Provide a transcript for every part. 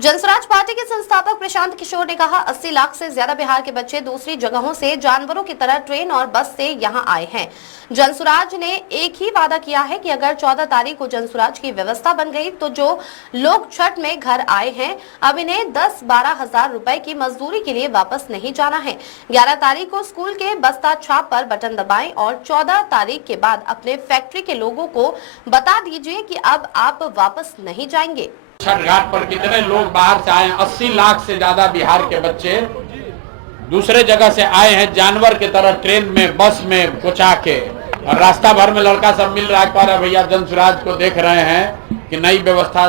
Jan Suraaj party के संस्थापक प्रशांत किशोर ने कहा, 80 लाख से ज्यादा बिहार के बच्चे दूसरी जगहों से जानवरों की तरह ट्रेन और बस से यहां आए हैं। जनसुराज ने एक ही वादा किया है कि अगर 14 तारीख को जनसुराज की व्यवस्था बन गई तो जो लोग छठ में घर आए हैं अब इन्हें 10-12 हजार रुपए की मजदूरी के लिए वापस नहीं जाना है। 11 तारीख को स्कूल के बस्ता छाप पर बटन दबाएं और 14 तारीख के बाद अपने फैक्ट्री के लोगों को बता दीजिए कि अब आप वापस नहीं जाएंगे। छठ घाट पर कितने लोग बाहर से आए, 80 लाख से ज्यादा बिहार के बच्चे दूसरे जगह से आए हैं, जानवर की तरह ट्रेन में बस में पहुंचा के, और रास्ता भर में लड़का सब मिल रहा है, कह रहे भैया जनसुराज को देख रहे हैं कि नई व्यवस्था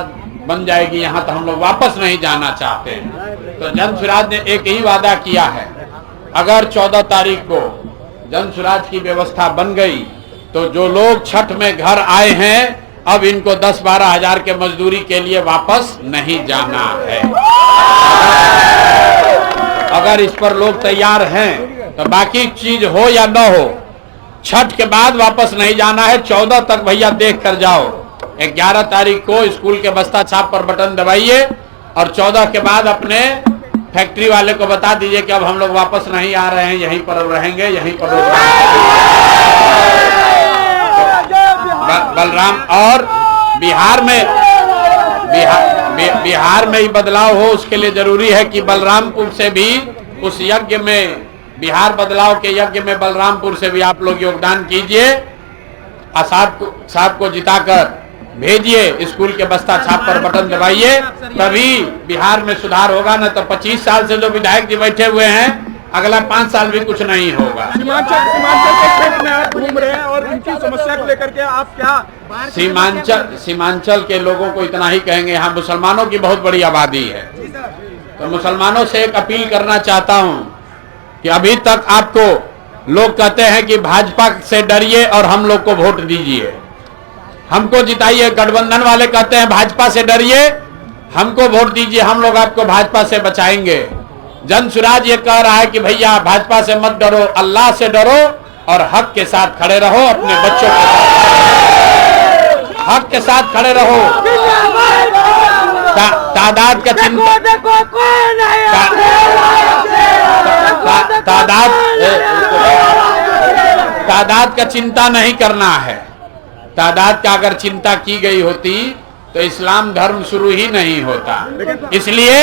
बन जाएगी यहाँ, तो हम लोग वापस नहीं जाना चाहते। तो जनसुराज ने एक ही वादा किया है, अगर 14 तारीख को जनसुराज की व्यवस्था बन गई तो जो लोग छठ में घर आए हैं अब इनको 10-12 हजार के मजदूरी के लिए वापस नहीं जाना है। अगर इस पर लोग तैयार हैं तो बाकी चीज हो या न हो, छठ के बाद वापस नहीं जाना है। 14 तक भैया देख कर जाओ। 11 तारीख को स्कूल के बस्ता छाप पर बटन दबाइए और 14 के बाद अपने फैक्ट्री वाले को बता दीजिए कि अब हम लोग वापस नहीं आ रहे हैं, यहीं पर रहेंगे, यहीं पर बलराम। और बिहार में ही बदलाव हो, उसके लिए जरूरी है कि बलरामपुर से भी उस यज्ञ में, बिहार बदलाव के यज्ञ में बलरामपुर से भी आप लोग योगदान कीजिए। साहब को जिताकर भेजिए, स्कूल के बस्ता छाप पर बटन दबाइए, तभी बिहार में सुधार होगा। न तो 25 साल से जो विधायक जी बैठे हुए हैं, अगला 5 साल भी कुछ नहीं होगा। सीमांचल के क्षेत्र में आप घूम रहे हैं और इनकी समस्या को लेकर के आप क्या सीमांचल के लोगों को इतना ही कहेंगे, यहाँ मुसलमानों की बहुत बड़ी आबादी है, तो मुसलमानों से एक अपील करना चाहता हूँ कि अभी तक आपको लोग कहते हैं कि भाजपा से डरिए और हम लोग को वोट दीजिए, हमको जिताइए। गठबंधन वाले कहते हैं भाजपा से डरिए, हमको वोट दीजिए, हम लोग आपको भाजपा से बचाएंगे। जनसुराज ये कह रहा है कि भैया भाजपा से मत डरो, अल्लाह से डरो और हक के साथ खड़े रहो, अपने बच्चों के साथ हक के साथ खड़े रहो। तादाद का चिंता, तादाद का चिंता नहीं करना है। तादाद का अगर चिंता की गई होती तो इस्लाम धर्म शुरू ही नहीं होता। इसलिए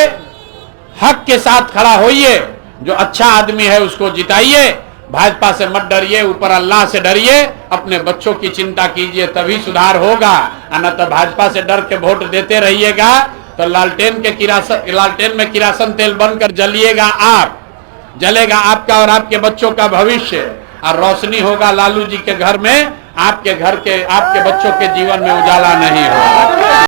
हक के साथ खड़ा होइए, जो अच्छा आदमी है उसको जिताइए, भाजपा से मत डरिए, ऊपर अल्लाह से डरिए, अपने बच्चों की चिंता कीजिए, तभी सुधार होगा। न तो भाजपा से डर के वोट देते रहिएगा तो लालटेन में किरासन तेल बनकर जलिएगा आप, जलेगा आपका और आपके बच्चों का भविष्य, और रोशनी होगा लालू जी के घर में, आपके बच्चों के जीवन में उजाला नहीं होगा।